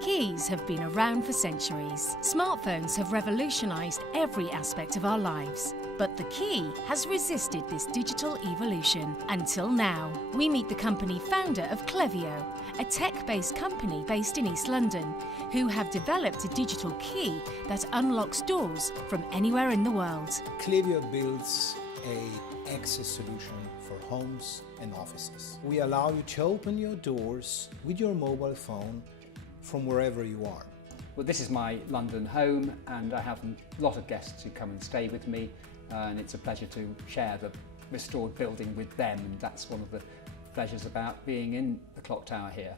Keys have been around for centuries. Smartphones have revolutionised every aspect of our lives. But the key has resisted this digital evolution until now. We meet the company founder of Klevio, a tech-based company based in East London, who have developed a digital key that unlocks doors from anywhere in the world. Klevio builds an access solution for homes and offices. We allow you to open your doors with your mobile phone from wherever you are. Well, this is my London home, and I have a lot of guests who come and stay with me, and it's a pleasure to share the restored building with them, and that's one of the pleasures about being in the clock tower here.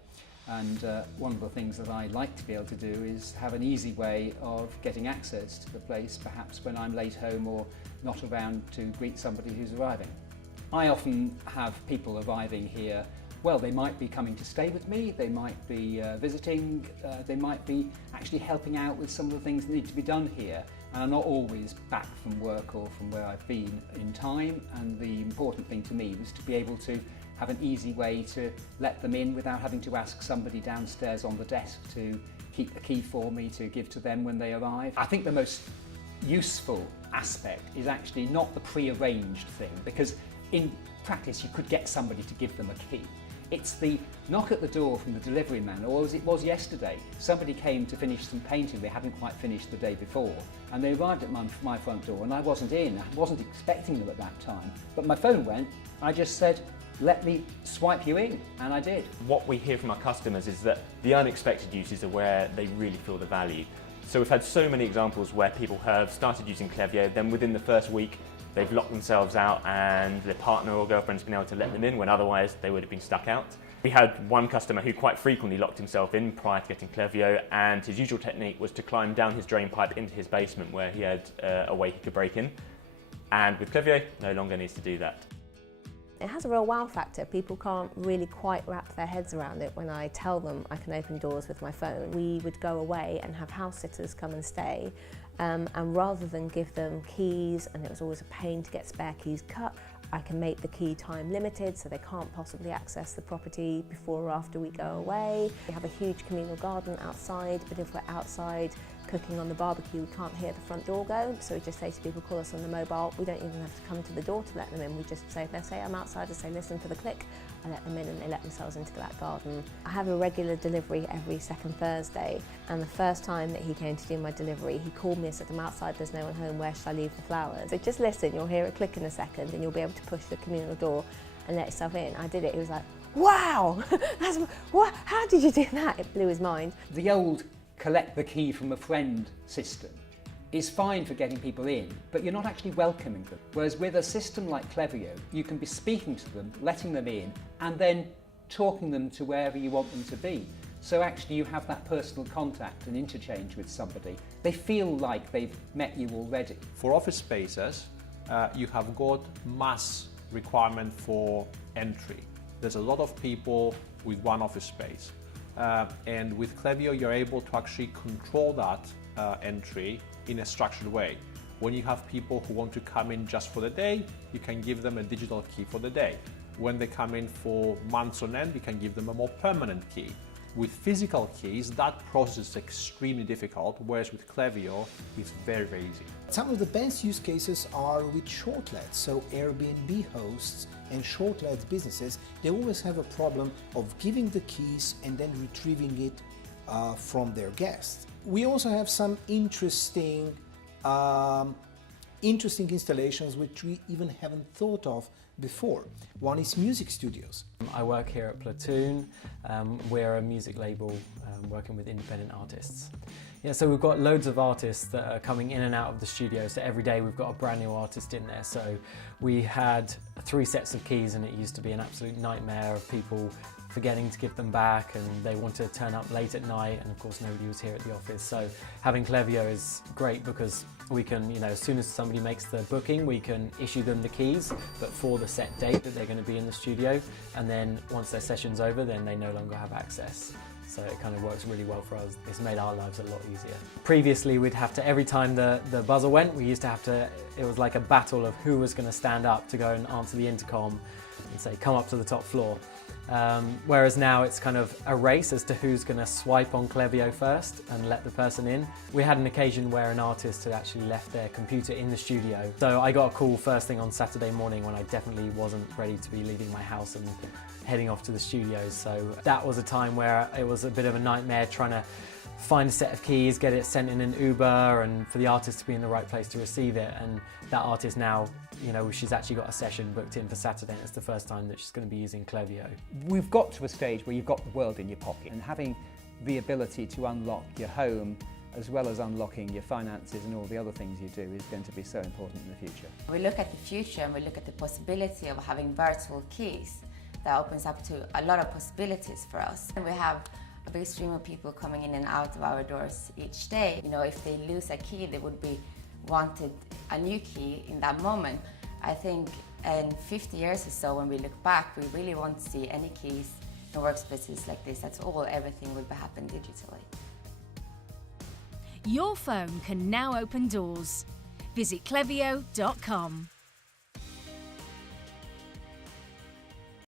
And one of the things that I like to be able to do is have an easy way of getting access to the place, perhaps when I'm late home or not around to greet somebody who's arriving. I often have people arriving here. Well, they might be coming to stay with me, they might be visiting, they might be actually helping out with some of the things that need to be done here. And I'm not always back from work or from where I've been in time, and the important thing to me was to be able to have an easy way to let them in without having to ask somebody downstairs on the desk to keep the key for me to give to them when they arrive. I think the most useful aspect is actually not the pre-arranged thing, because in practice you could get somebody to give them a key. It's the knock at the door from the delivery man, or as it was yesterday, somebody came to finish some painting they hadn't quite finished the day before, and they arrived at my front door and I wasn't in. I wasn't expecting them at that time, but my phone went. I just said, let me swipe you in, and I did. What we hear from our customers is that the unexpected uses are where they really feel the value. So we've had so many examples where people have started using Klevio, then within the first week they've locked themselves out and their partner or girlfriend's been able to let them in when otherwise they would have been stuck out. We had one customer who quite frequently locked himself in prior to getting Klevio, and his usual technique was to climb down his drain pipe into his basement where he had a way he could break in. And with Klevio, no longer needs to do that. It has a real wow factor. People can't really quite wrap their heads around it when I tell them I can open doors with my phone. We would go away and have house sitters come and stay, and rather than give them keys, and it was always a pain to get spare keys cut, I can make the key time limited so they can't possibly access the property before or after we go away. We have a huge communal garden outside, but if we're outside cooking on the barbecue, we can't hear the front door go, so we just say to people, call us on the mobile. We don't even have to come to the door to let them in. We just say, if they say I'm outside, I say listen for the click, I let them in and they let themselves into that garden. I have a regular delivery every second Thursday, and the first time that he came to do my delivery, he called me and said, I'm outside, there's no one home, where should I leave the flowers? So just listen, you'll hear a click in a second and you'll be able to push the communal door and let yourself in. I did it, he was like, wow, what? How did you do that? It blew his mind. The old collect the key from a friend system is fine for getting people in, but you're not actually welcoming them. Whereas with a system like Klevio, you can be speaking to them, letting them in, and then talking them to wherever you want them to be. So actually you have that personal contact and interchange with somebody. They feel like they've met you already. For office spaces, you have got mass requirement for entry. There's a lot of people with one office space. And with Klevio, you're able to actually control that entry in a structured way. When you have people who want to come in just for the day, you can give them a digital key for the day. When they come in for months on end, you can give them a more permanent key. With physical keys, that process is extremely difficult, whereas with Klevio, it's very, very easy. Some of the best use cases are with shortlets. So Airbnb hosts and shortlet businesses, they always have a problem of giving the keys and then retrieving it from their guests. We also have some interesting installations which we even haven't thought of before. One is music studios. I work here at Platoon. We're a music label working with independent artists. Yeah, so we've got loads of artists that are coming in and out of the studio, so every day we've got a brand new artist in there. So we had 3 sets of keys and it used to be an absolute nightmare of people forgetting to give them back, and they want to turn up late at night, and of course nobody was here at the office. So having Klevio is great because we can, as soon as somebody makes the booking, we can issue them the keys, but for the set date that they're going to be in the studio, and then once their session's over, then they no longer have access. So it kind of works really well for us. It's made our lives a lot easier. Previously, we'd have to, every time the buzzer went, we used to have to, it was like a battle of who was going to stand up to go and answer the intercom and say, come up to the top floor. Whereas now it's kind of a race as to who's going to swipe on Klevio first and let the person in. We had an occasion where an artist had actually left their computer in the studio. So I got a call first thing on Saturday morning when I definitely wasn't ready to be leaving my house and heading off to the studios. So that was a time where it was a bit of a nightmare trying to find a set of keys, get it sent in an Uber, and for the artist to be in the right place to receive it. And that artist now, you know, she's actually got a session booked in for Saturday, and it's the first time that she's going to be using Klevio. We've got to a stage where you've got the world in your pocket, and having the ability to unlock your home as well as unlocking your finances and all the other things you do is going to be so important in the future. We look at the future and we look at the possibility of having virtual keys. That opens up to a lot of possibilities for us. And we have a big stream of people coming in and out of our doors each day. You know, if they lose a key, they would be wanted a new key in that moment. I think in 50 years or so, when we look back, we really won't see any keys in workspaces like this at all. Everything will be happening digitally. Your phone can now open doors. Visit Klevio.com.